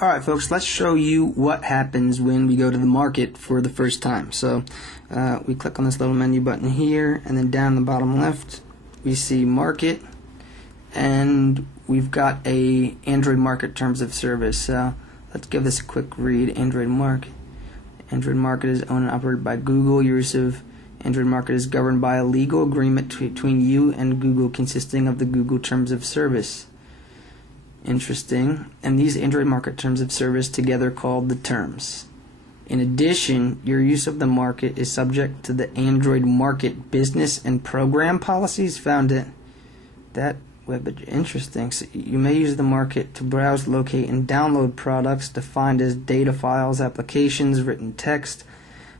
Alright folks, let's show you what happens when we go to the market for the first time. So we click on this little menu button here, and then down the bottom left we see market, and we've got a Android market terms of service. So let's give this a quick read. Android market is owned and operated by Google. Your use of Android market is governed by a legal agreement between you and Google consisting of the Google terms of service. Interesting. And these Android market terms of service together called the terms. In addition, your use of the market is subject to the Android market business and program policies found at that web. Interesting. So you may use the market to browse, locate, and download products defined as data files, applications, written text,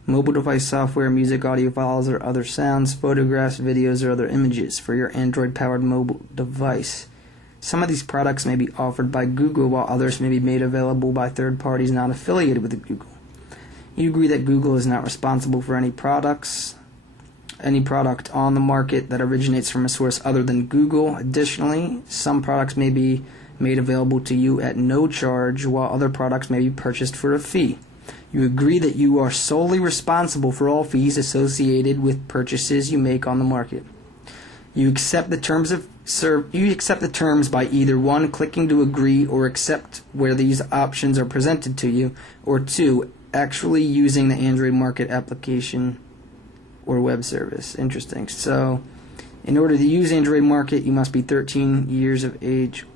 mobile device software, music, audio files, or other sounds, photographs, videos, or other images for your Android powered mobile device. Some of these products may be offered by Google, while others may be made available by third parties not affiliated with Google. You agree that Google is not responsible for any product on the market that originates from a source other than Google. Additionally, some products may be made available to you at no charge, while other products may be purchased for a fee. You agree that you are solely responsible for all fees associated with purchases you make on the market. You accept the terms by either 1, clicking to agree or accept where these options are presented to you, or 2, actually using the Android market application or web service. Interesting. So, in order to use Android market, you must be 13 years of age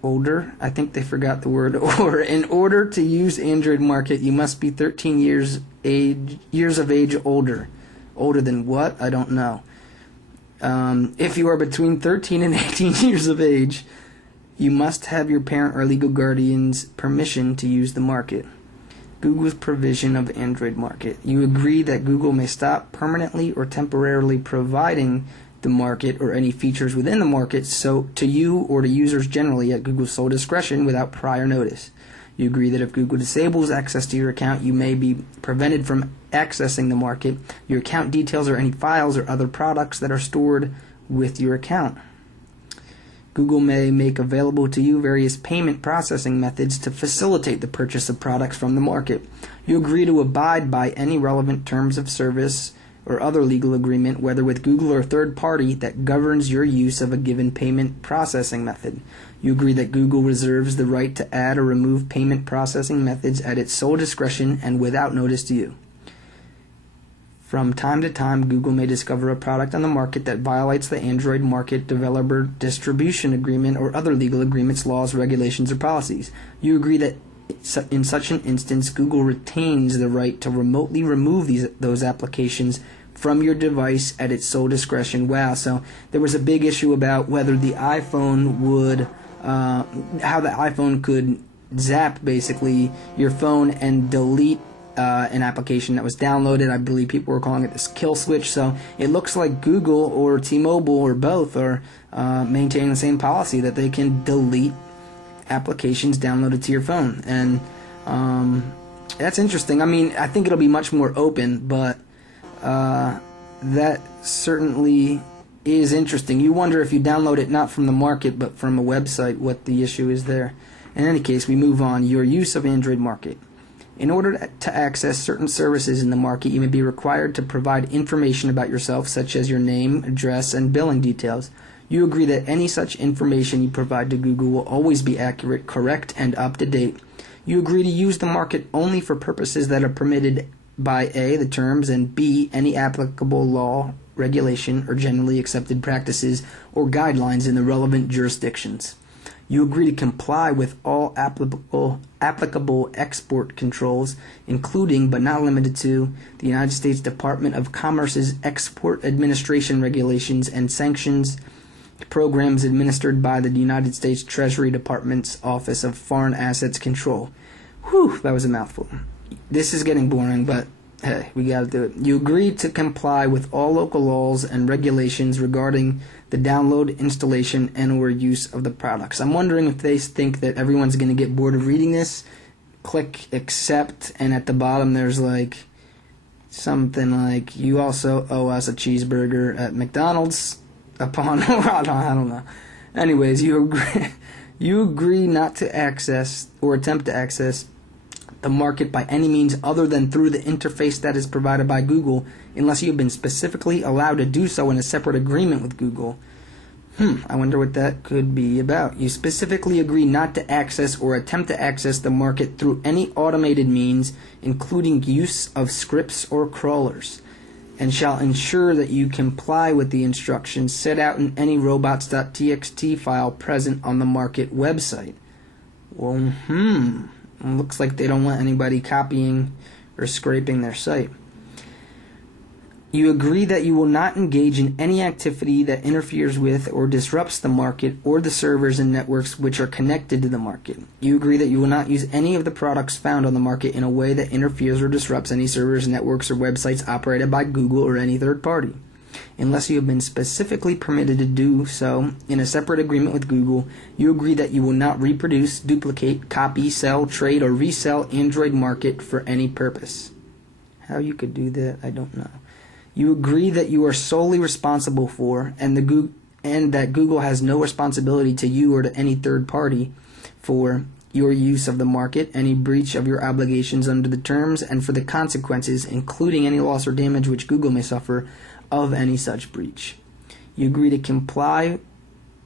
older. I think they forgot the word or. In order to use Android market, you must be 13 years of age older. Older than what? I don't know. If you are between 13 and 18 years of age, you must have your parent or legal guardian's permission to use the market. Google's provision of Android market. You agree that Google may stop permanently or temporarily providing the market or any features within the market so to you or to users generally at Google's sole discretion without prior notice. You agree that if Google disables access to your account, you may be prevented from accessing the market, your account details, or any files or other products that are stored with your account. Google may make available to you various payment processing methods to facilitate the purchase of products from the market. You agree to abide by any relevant terms of service or other legal agreement, whether with Google or a third party, that governs your use of a given payment processing method. You agree that Google reserves the right to add or remove payment processing methods at its sole discretion and without notice to you. From time to time, Google may discover a product on the market that violates the Android Market Developer Distribution Agreement or other legal agreements, laws, regulations, or policies. You agree that in such an instance, Google retains the right to remotely remove those applications from your device at its sole discretion. Wow, so there was a big issue about whether the iPhone would, how the iPhone could zap basically your phone and delete an application that was downloaded. I believe people were calling it this kill switch. So it looks like Google or T-Mobile or both are maintaining the same policy that they can delete applications downloaded to your phone. And that's interesting. I mean, I think it'll be much more open, but that certainly is interesting. You wonder if you download it not from the market but from a website, what the issue is there. In any case, we move on. Your use of Android market. In order to access certain services in the market, you may be required to provide information about yourself, such as your name, address, and billing details. You agree that any such information you provide to Google will always be accurate, correct, and up to date. You agree to use the market only for purposes that are permitted by A, the terms, and B, any applicable law, regulation, or generally accepted practices or guidelines in the relevant jurisdictions. You agree to comply with all applicable export controls, including but not limited to the United States Department of Commerce's Export Administration regulations and sanctions programs administered by the United States Treasury Department's Office of Foreign Assets Control. Whew, that was a mouthful. This is getting boring, but hey, we gotta do it. You agree to comply with all local laws and regulations regarding the download, installation, and or use of the products. I'm wondering if they think that everyone's going to get bored of reading this. Click accept, and at the bottom there's like something like, you also owe us a cheeseburger at McDonald's upon, I don't know. Anyways, you You agree not to access or attempt to access the market by any means other than through the interface that is provided by Google, unless you have been specifically allowed to do so in a separate agreement with Google. I wonder what that could be about. You specifically agree not to access or attempt to access the market through any automated means, including use of scripts or crawlers, and shall ensure that you comply with the instructions set out in any robots.txt file present on the market website. Well, looks like they don't want anybody copying or scraping their site. You agree that you will not engage in any activity that interferes with or disrupts the market or the servers and networks which are connected to the market. You agree that you will not use any of the products found on the market in a way that interferes or disrupts any servers, networks, or websites operated by Google or any third party, unless you have been specifically permitted to do so in a separate agreement with Google. You agree that you will not reproduce, duplicate, copy, sell, trade, or resell Android Market for any purpose. How you could do that, I don't know. You agree that you are solely responsible for, and that Google has no responsibility to you or to any third party for your use of the market, any breach of your obligations under the terms, and for the consequences, including any loss or damage which Google may suffer of any such breach. You agree to comply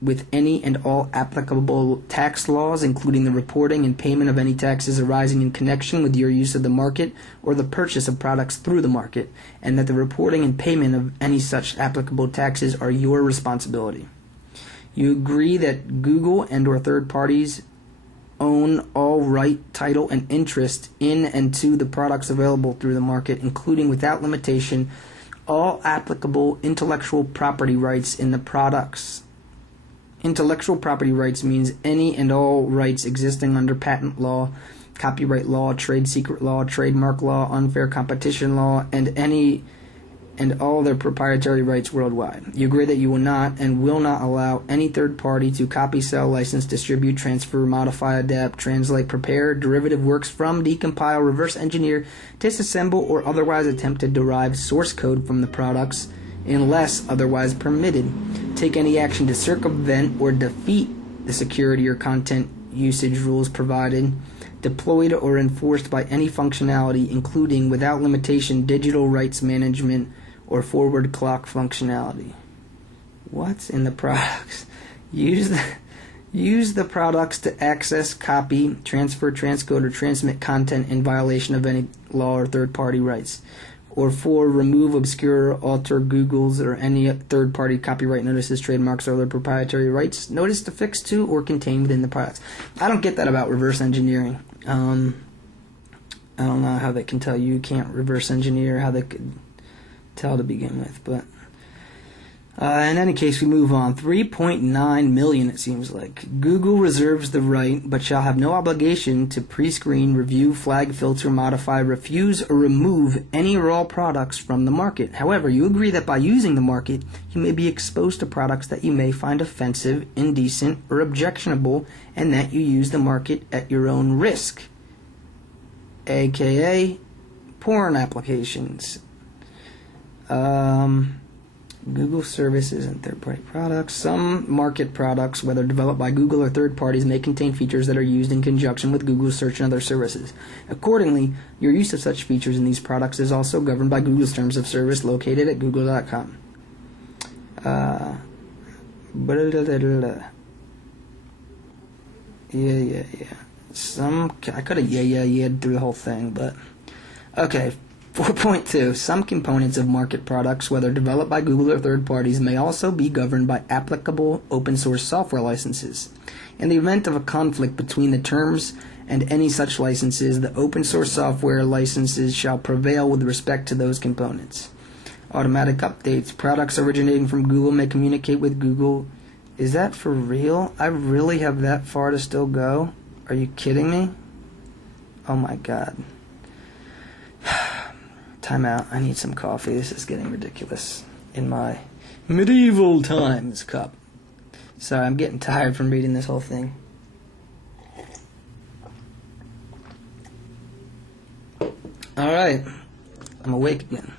with any and all applicable tax laws, including the reporting and payment of any taxes arising in connection with your use of the market or the purchase of products through the market, and that the reporting and payment of any such applicable taxes are your responsibility. You agree that Google and or third parties own all right, title, and interest in and to the products available through the market, including without limitation all applicable intellectual property rights in the products. Intellectual property rights means any and all rights existing under patent law, copyright law, trade secret law, trademark law, unfair competition law, and any and all their proprietary rights worldwide. You agree that you will not and will not allow any third party to copy, sell, license, distribute, transfer, modify, adapt, translate, prepare derivative works from, decompile, reverse engineer, disassemble, or otherwise attempt to derive source code from the products unless otherwise permitted, take any action to circumvent or defeat the security or content usage rules provided, deployed, or enforced by any functionality, including, without limitation, digital rights management or forward clock functionality. What's in the products? Use the products to access, copy, transfer, transcode, or transmit content in violation of any law or third-party rights, or 4, remove, obscure, alter Google's or any third-party copyright notices, trademarks, or other proprietary rights noticed, affixed to, or contained within the products. I don't get that about reverse engineering. I don't know how they can tell you can't reverse engineer, how they could tell to begin with, but in any case, we move on. 3.9 million, it seems like. Google reserves the right, but shall have no obligation to pre-screen, review, flag, filter, modify, refuse, or remove any or all products from the market. However, you agree that by using the market, you may be exposed to products that you may find offensive, indecent, or objectionable, and that you use the market at your own risk, aka porn applications. Google services and third-party products. Some market products, whether developed by Google or third parties, may contain features that are used in conjunction with Google's search and other services. Accordingly, your use of such features in these products is also governed by Google's terms of service located at google.com. Yeah. I could have yeah-ed through the whole thing, but okay. 4.2. Some components of market products, whether developed by Google or third parties, may also be governed by applicable open source software licenses. In the event of a conflict between the terms and any such licenses, the open source software licenses shall prevail with respect to those components. Automatic updates. Products originating from Google may communicate with Google. Is that for real? I really have that far to still go? Are you kidding me? Oh my god. Time out. I need some coffee. This is getting ridiculous in my medieval times cup. Sorry, I'm getting tired from reading this whole thing. Alright. I'm awake again.